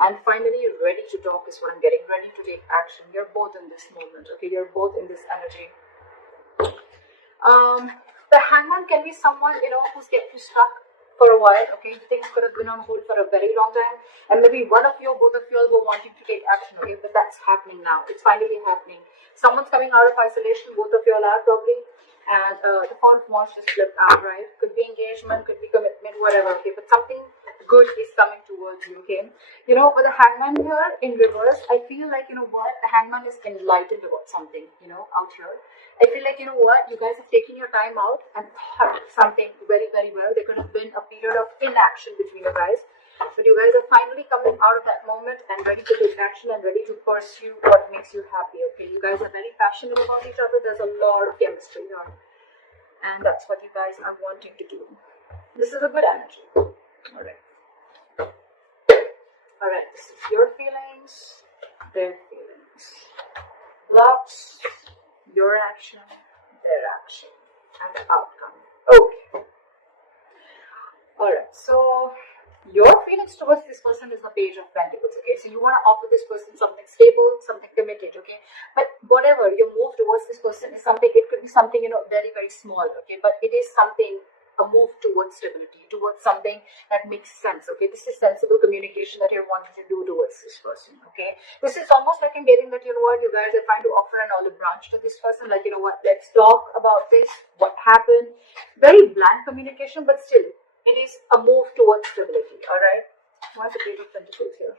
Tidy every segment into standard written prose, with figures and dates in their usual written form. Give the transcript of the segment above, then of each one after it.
and finally ready to talk is what I'm getting, ready to take action. You're both in this moment, okay? You're both in this energy. The hangman can be someone, who's kept you stuck for a while, okay? Things could have been on hold for a very long time, and maybe one of you or both of you all were wanting to take action, okay? But that's happening now. It's finally happening. Someone's coming out of isolation, both of you all are probably, and the Four of Wands just flipped out, right? Could be engagement, could be commitment, whatever, okay? But something good is coming towards you, okay? With the hangman here in reverse, I feel like, the hangman is enlightened about something, out here. I feel like, you guys have taken your time out and thought something very, very well. There could have been a period of inaction between you guys, but you guys are finally coming out of that moment and ready to take action and ready to pursue what makes you happy, okay? You guys are very passionate about each other. There's a lot of chemistry here, and that's what you guys are wanting to do. This is a good energy. All right, this is your feelings, their feelings. Blocks, your action, their action, and the outcome. Okay. Alright, so your feelings towards this person is the Page of Pentacles, okay? So you want to offer this person something stable, something committed, okay? But whatever your move towards this person is something, it could be something, very, very small, okay? But it is something, a move towards stability, towards something that makes sense, okay? This is sensible communication that you're wanting to do towards this person, okay? This is almost like I'm getting that, you guys are trying to offer an olive branch to this person, like, let's talk about this, what happened. Very bland communication, but still, it is a move towards stability, all right? What's the Page of Pentacles here?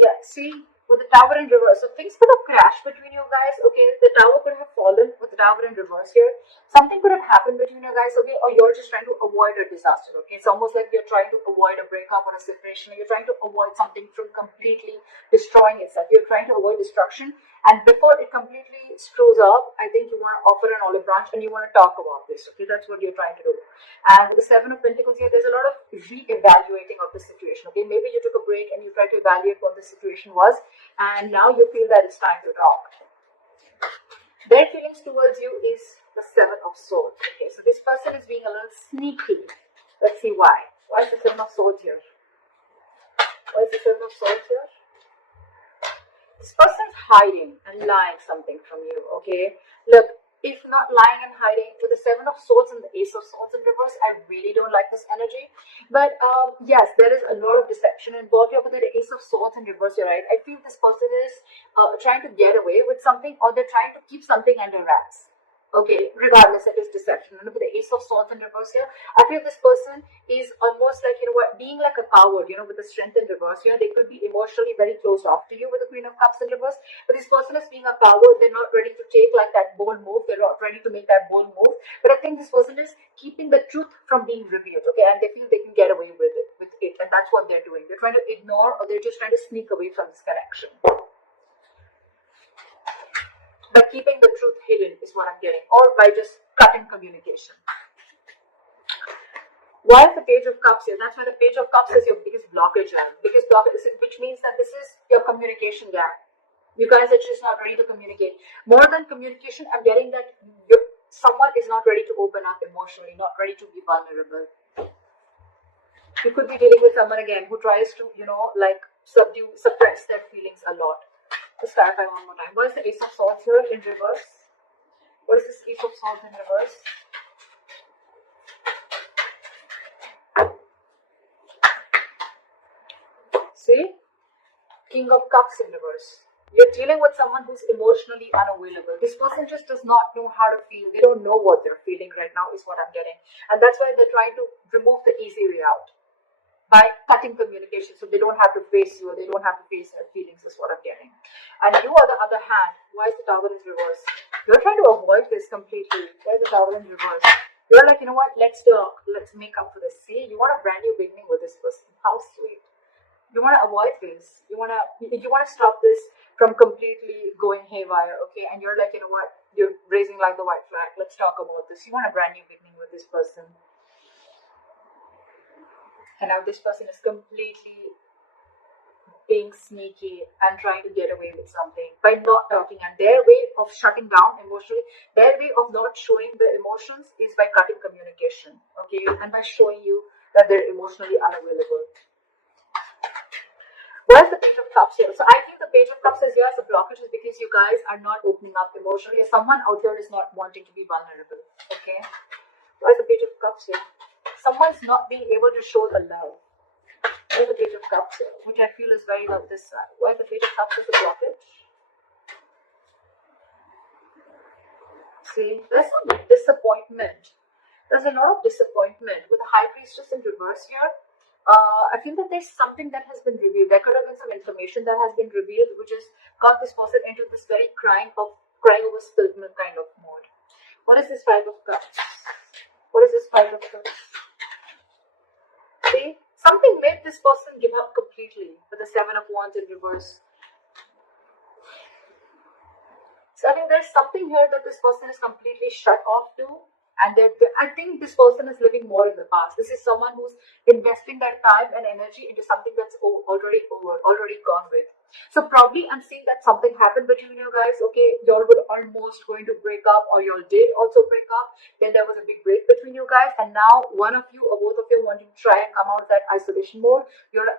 Yeah, see, with the Tower in reverse, so things could have crashed between you guys, okay? The Tower could have fallen with the Tower in reverse here. Something could have happened between you guys, okay? Or you're just trying to avoid a disaster, okay? It's almost like you're trying to avoid a breakup or a separation. You're trying to avoid something from completely destroying itself. You're trying to avoid destruction. And before it completely screws up, I think you want to offer an olive branch and you want to talk about this, okay? That's what you're trying to do. And with the Seven of Pentacles here, there's a lot of re-evaluating of the situation, okay? Maybe you took a break and you tried to evaluate what the situation was, and now you feel that it's time to talk. Their feelings towards you is the Seven of Swords, okay? So this person is being a little sneaky. Let's see why. Why is the Seven of Swords here? Why is the Seven of Swords here? This person is hiding and lying something from you, okay? Look, if not lying and hiding, with the Seven of Swords and the Ace of Swords in reverse, I really don't like this energy. But yes, there is a lot of deception involved here. But the Ace of Swords in reverse, you're right. I feel this person is trying to get away with something, or they're trying to keep something under wraps. Okay, regardless of his deception. And with the Ace of Swords in reverse here, I feel this person is almost like, being like a coward, with the Strength in reverse here. They could be emotionally very closed off to you with the Queen of Cups in reverse. But this person is being a coward. They're not ready to take like that bold move. They're not ready to make that bold move. But I think this person is keeping the truth from being revealed, okay? And they feel they can get away with it. And that's what they're doing. They're trying to ignore, or they're just trying to sneak away from this connection. By keeping the truth hidden is what I'm getting, or by just cutting communication. Why is the Page of Cups here? That's why the Page of Cups is your biggest blockage, which means that this is your communication gap. You guys are just not ready to communicate. More than communication, I'm getting that someone is not ready to open up emotionally, not ready to be vulnerable. You could be dealing with someone again who tries to, suppress their feelings a lot. Let's clarify one more time. What is the Ace of Swords here in reverse? What is this Ace of Swords in reverse? See? King of Cups in reverse. You're dealing with someone who's emotionally unavailable. This person just does not know how to feel. They don't know what they're feeling right now is what I'm getting. And that's why they're trying to remove the easy way out by cutting communication, so they don't have to face you, or they don't have to face their feelings is what I'm getting. And you, on the other hand, why is the Tower in reverse? You're trying to avoid this completely. Why is the Tower in reverse? You're like, let's talk, let's make up for this. See, you want a brand new beginning with this person. How sweet. You want to avoid this. You want to stop this from completely going haywire, okay? And you're like, you're raising like the white flag. Let's talk about this. You want a brand new beginning with this person. And now this person is completely being sneaky and trying to get away with something by not talking. And their way of shutting down emotionally, their way of not showing the emotions is by cutting communication, okay, and by showing you that they're emotionally unavailable. Where's the Page of Cups here? So I think the Page of Cups is here as a blockage is because you guys are not opening up emotionally. Someone out here is not wanting to be vulnerable, okay? Where's the Page of Cups here? Someone's not being able to show the love. Where's the Page of Cups here? Which I feel is very well this side. Where's the Page of Cups as a blockage? See, there's some disappointment. There's a lot of disappointment with the High Priestess in reverse here. I feel that there's something that has been revealed. There could have been some information that has been revealed, which has got this person into this very crying over spilled milk kind of mode. What is this Five of Cups? What is this Five of Cups? See, something made this person give up completely with the Seven of Wands in reverse. So I think there's something here that this person is completely shut off to. And I think this person is living more in the past. This is someone who's investing their time and energy into something that's already over, already gone with. So probably I'm seeing that something happened between you guys. Okay, y'all were almost going to break up, or y'all did also break up. Then there was a big break between you guys, and now one of you or both of you wanting to try and come out of that isolation mode. You're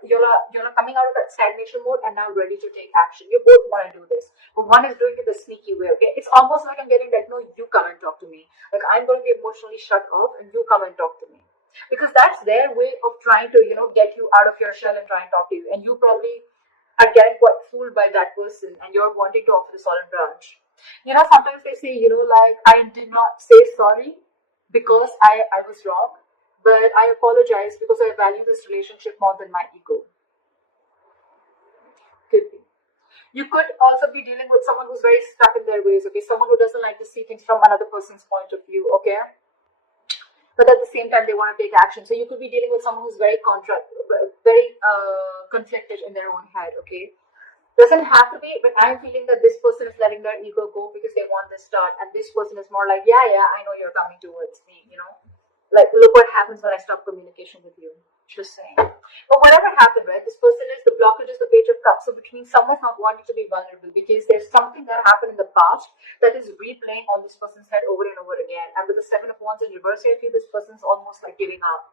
coming out of that stagnation mode and now ready to take action. You both want to do this, but one is doing it the sneaky way. Okay, it's almost like I'm getting like, no, you come and talk to me. Like I'm going to be emotionally shut off, and you come and talk to me, because that's their way of trying to get you out of your shell and try and talk to you, and you probably are getting quite fooled by that person, and you're wanting to offer the solid branch. Sometimes they say, like, I did not say sorry because I was wrong, but I apologize because I value this relationship more than my ego. Could be. You could also be dealing with someone who's very stuck in their ways, okay? Someone who doesn't like to see things from another person's point of view, okay? But at the same time, they want to take action. So you could be dealing with someone who's very conflicted in their own head, okay? Doesn't have to be, but I'm feeling that this person is letting their ego go because they want this start, and this person is more like, yeah, I know you're coming towards me, like, look what happens when I stop communication with you. Just saying. But whatever happened, right, this person is, the blockage is the Page of Cups, so which means someone's not wanting to be vulnerable because there's something that happened in the past that is replaying on this person's head over and over again. And with the Seven of Wands in reverse, I feel this person's almost like giving up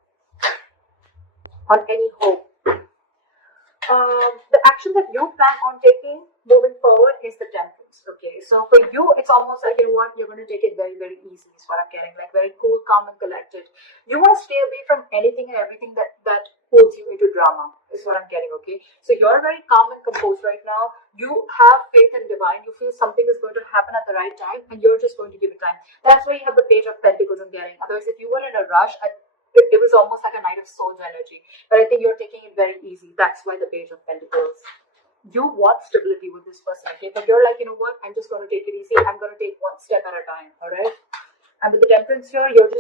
on any hope. The action that you plan on taking moving forward is the Temperance. Okay, so for you, it's almost like, you're going to take it very, very easy, is what I'm getting. Like very cool, calm, and collected. You want to stay away from anything and everything that pulls you into drama, is what I'm getting. Okay, so you're very calm and composed right now. You have faith in divine. You feel something is going to happen at the right time, and you're just going to give it time. That's why you have the Page of Pentacles I'm getting. Otherwise, if you were in a rush, it was almost like a Knight of Swords energy. But I think you're taking it very easy. That's why the Page of Pentacles. You want stability with this person, okay? But you're like, I'm just going to take it easy. I'm going to take one step at a time, all right? And with the Temperance here, you're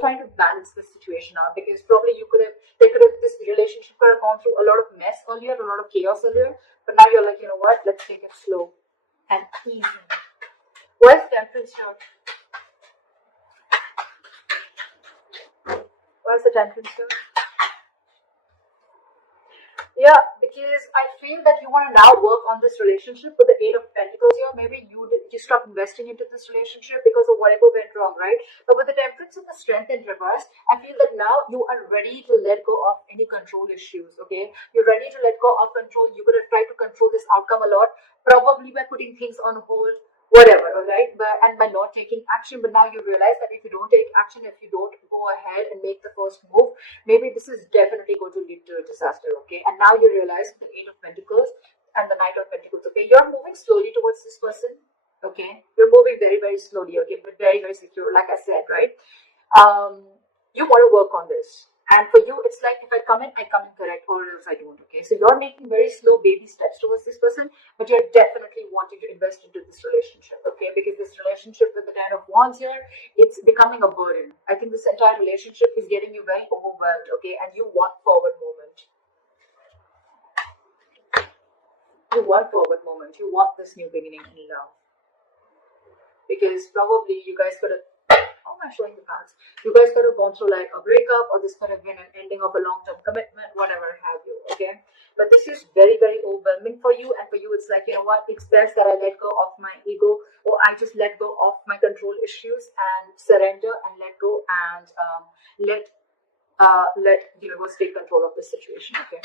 trying to balance this situation out, because probably this relationship could have gone through a lot of mess earlier, a lot of chaos earlier. But now you're like, let's take it slow and easy. Where's Temperance here? Where's the Temperance here? Yeah, because I feel that you want to now work on this relationship with the Eight of Pentacles here. Maybe you stop investing into this relationship because of whatever went wrong, right? But with the Temperance and the Strength in reverse, I feel that now you are ready to let go of any control issues, okay? You're ready to let go of control. You're going to try to control this outcome a lot, probably by putting things on hold, whatever, all right? And by not taking action. But now you realize that if you don't take action, if you don't go ahead and make the first move, maybe this is definitely going to lead to a disaster, okay? And now you realize the Eight of Pentacles and the Knight of Pentacles, okay? You're moving slowly towards this person, okay? You're moving very, very slowly, okay? But very, very secure, like I said, right? You want to work on this. And for you, it's like, if I come in correct, or else I don't, okay? So you're making very slow baby steps towards this person, but you're definitely wanting to invest into this relationship, okay? Because this relationship with the Ten of Wands here, it's becoming a burden. I think this entire relationship is getting you very overwhelmed, okay? And you want forward movement. You want forward movement. You want this new beginning in love. Because probably you guys could have, how am I showing the cards? You guys could have gone through like a breakup, or this could have been an ending of a long-term commitment, whatever have you, okay? But this is very, very overwhelming for you, and for you it's like, you know what, it's best that I let go of my ego, or I just let go of my control issues and surrender and let go, and let the universe take control of the situation. Okay.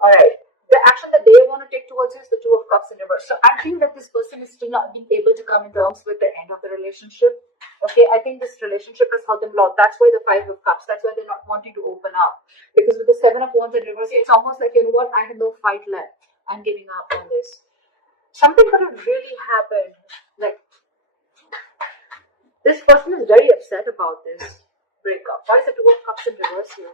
All right. The action that they want to take towards you is the Two of Cups in reverse. So I think that this person is still not being able to come in terms with the end of the relationship. Okay, I think this relationship has hurt them a lot. That's why the Five of Cups. That's why they're not wanting to open up. Because with the Seven of Wands in reverse, it's almost like, you know what, I have no fight left. I'm giving up on this. Something could have really happened. Like, this person is very upset about this breakup. Why is the Two of Cups in reverse here?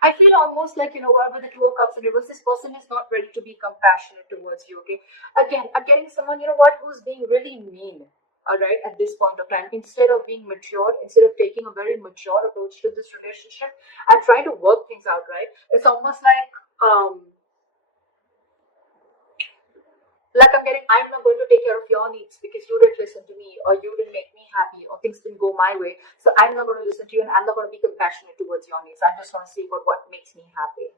I feel almost like, you know what, with the Two of Cups in reverse, this person is not ready to be compassionate towards you, okay? Again, I'm getting someone, you know what, who's being really mean, all right, at this point of time. Instead of being mature, instead of taking a very mature approach to this relationship and trying to work things out, right? It's almost like, I'm getting, I'm not going to take care of your needs because you didn't listen to me, or you didn't make me happy, or things didn't go my way. So I'm not going to listen to you, and I'm not going to be compassionate towards your needs. I just want to see what makes me happy.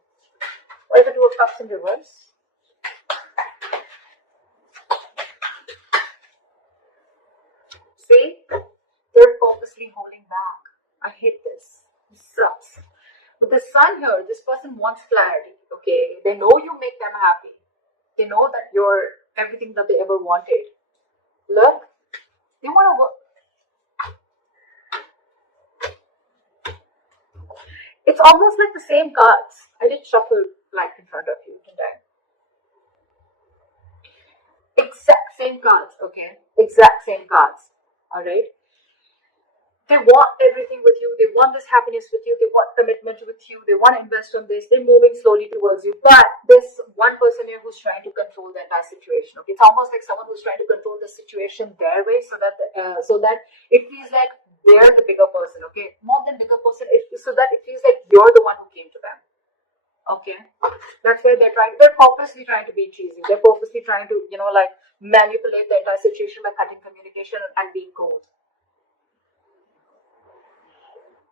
What is the Two of Cups in reverse? See? They're purposely holding back. I hate this. This sucks. With the Sun here, this person wants clarity, okay? They know you make them happy. They know that you're everything that they ever wanted. Look, they want to work. It's almost like the same cards. I did shuffle like in front of you, didn't I? Exact same cards, okay? Exact same cards. Alright? They want everything with you. They want this happiness with you. They want commitment with you. They want to invest on this. They're moving slowly towards you. But there's one person here who's trying to control the entire situation. Okay, it's almost like someone who's trying to control the situation their way, so that it feels like they're the bigger person. Okay, more than bigger person, so that it feels like you're the one who came to them. Okay, that's why they're purposely trying to be cheesy. They're purposely trying to, manipulate the entire situation by cutting communication and being cold.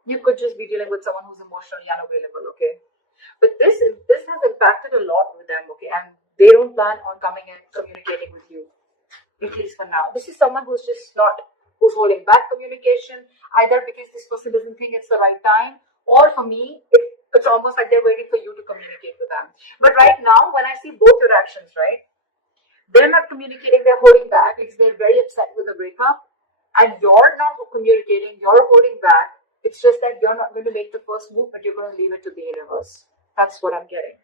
You could just be dealing with someone who's emotionally unavailable, okay? But this has impacted a lot with them, okay? And they don't plan on coming and communicating with you, at least for now. This is someone who's holding back communication, either because this person doesn't think it's the right time, or for me, it's almost like they're waiting for you to communicate with them. But right now, when I see both your actions, right? They're not communicating, they're holding back because they're very upset with the breakup, and you're not communicating, you're holding back. It's just that you're not going to make the first move, but you're going to leave it to the universe. That's what I'm getting.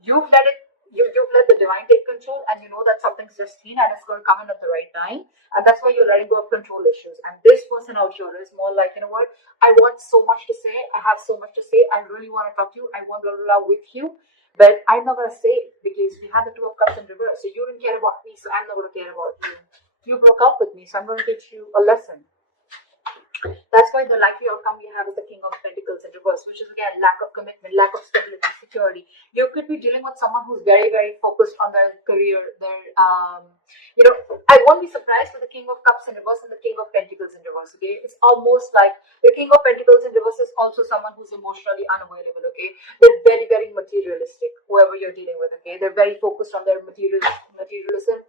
You've let the divine take control, and you know that something's destined and it's going to come in at the right time. And that's why you're letting go of control issues. And this person out here is more like, you know what, I want so much to say. I have so much to say. I really want to talk to you. I want to love with you. But I'm not going to say it because we had the Two of Cups in reverse. So you didn't care about me, so I'm not going to care about you. You broke up with me, so I'm going to teach you a lesson. That's why the likely outcome you have is the King of Pentacles in reverse, which is again lack of commitment, lack of stability, security. You could be dealing with someone who's very, very focused on their career, I won't be surprised with the King of Cups in reverse and the King of Pentacles in reverse, okay? It's almost like the King of Pentacles in reverse is also someone who's emotionally unavailable, okay? They're very, very materialistic, whoever you're dealing with, okay? They're very focused on their materialism.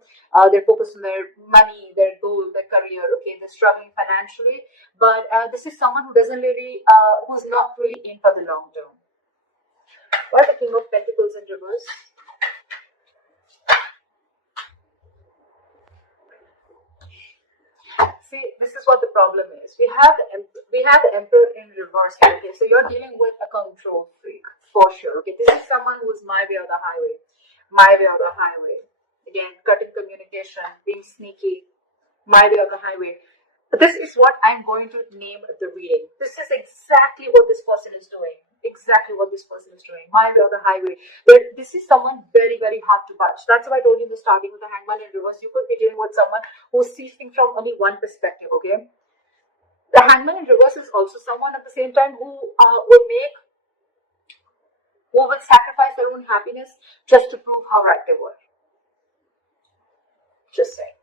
They're focused on their money, their goal, their career, okay? They're struggling financially. But this is someone who doesn't really, who's not really in for the long term. What is the King of Pentacles in reverse? See, this is what the problem is. We have the Emperor in reverse here. Okay, so you're dealing with a control freak for sure. Okay, this is someone who is my way or the highway. My way or the highway. Again, cutting communication, being sneaky. My way or the highway. This is what I'm going to name the reading. This is exactly what this person is doing. Exactly what this person is doing. My way or the highway. This is someone very, very hard to touch. That's why I told you in the starting with the Hangman in reverse. You could be dealing with someone who sees things from only one perspective, okay? The Hangman in reverse is also someone at the same time who will sacrifice their own happiness just to prove how right they were. Just saying.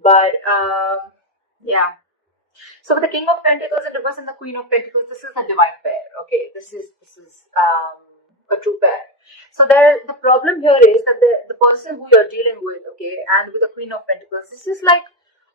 But yeah, So with the King of Pentacles in reverse and the Queen of Pentacles, this is a divine pair. Okay, this is a true pair. So the problem here is that the person who you're dealing with, okay, and with the Queen of Pentacles, this is like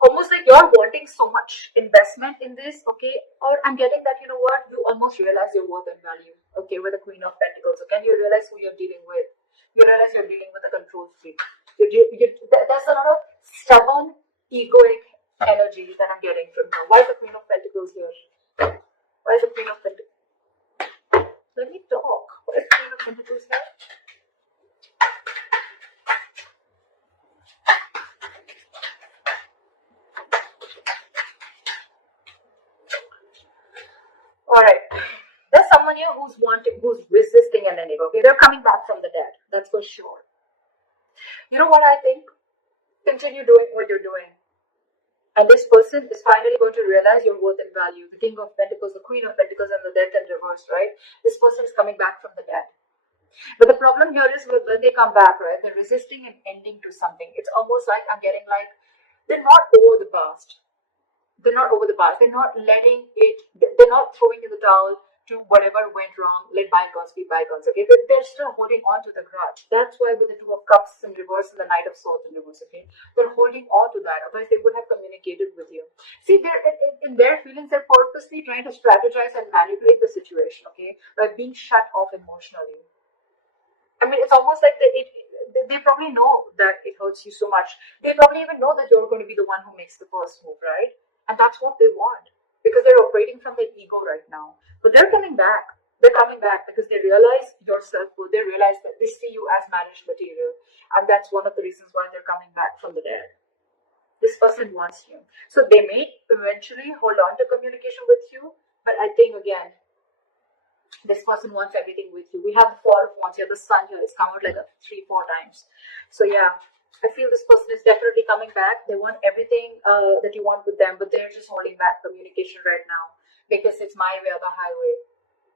almost like you're wanting so much investment in this, okay, or I'm getting that, you know what, you almost realize your worth and value, okay, with the Queen of Pentacles. So can you realize who you're dealing with? You realize you're dealing with a control freak. There's a lot of stubborn, egoic energy that I'm getting from her. Why is the Queen of Pentacles here? Why is the Queen of Pentacles? Let me talk. Why is the Queen of Pentacles here? Alright. There's someone here who's resisting an enemy. Okay, they're coming back from the dead. That's for sure. You know what I think? Continue doing what you're doing. And this person is finally going to realize your worth and value. The King of Pentacles, the Queen of Pentacles, and the Death in reverse, right? This person is coming back from the dead. But the problem here is when they come back, right? They're resisting an ending to something. It's almost like I'm getting like they're not over the past. They're not over the past. They're not letting it. They're not throwing in the towel to whatever went wrong. Let bygones be bygones. Okay, they're still holding on to the grudge. That's why with the Two of Cups in reverse and the Knight of Swords in reverse, okay, they're holding on to that. Otherwise, they would have communicated with you. See, they're in their feelings. They're purposely trying to strategize and manipulate the situation. Okay, by being shut off emotionally. I mean, it's almost like they probably know that it hurts you so much. They probably even know that you're going to be the one who makes the first move, right? And that's what they want because they're operating from their ego right now. But they're coming back. They're coming back because they realize your self-worth. They realize that they see you as marriage material. And that's one of the reasons why they're coming back from the dead. This person wants you. So they may eventually hold on to communication with you. But I think, again, this person wants everything with you. We have the Four of Wands here. The Sun here has come out like 3-4 times. So yeah, I feel this person is definitely coming back. They want everything that you want with them, but they're just holding back communication right now because it's my way or the highway.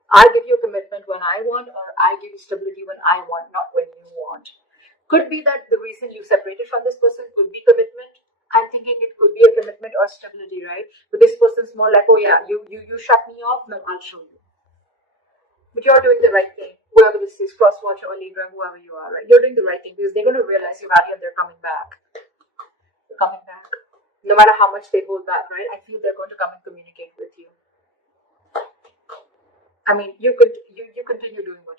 I give you a commitment when I want, or I give you stability when I want, not when you want. Could be that the reason you separated from this person could be commitment. I'm thinking it could be a commitment or stability, right? But this person's more like, oh yeah, you shut me off, then I'll show you. But you're doing the right thing. Whoever this is, cross-watcher or Libra, whoever you are, right? You're doing the right thing because they're going to realize your value and they're coming back. They're coming back. No matter how much they hold back, right? I feel they're going to come and communicate with you. I mean, you continue doing what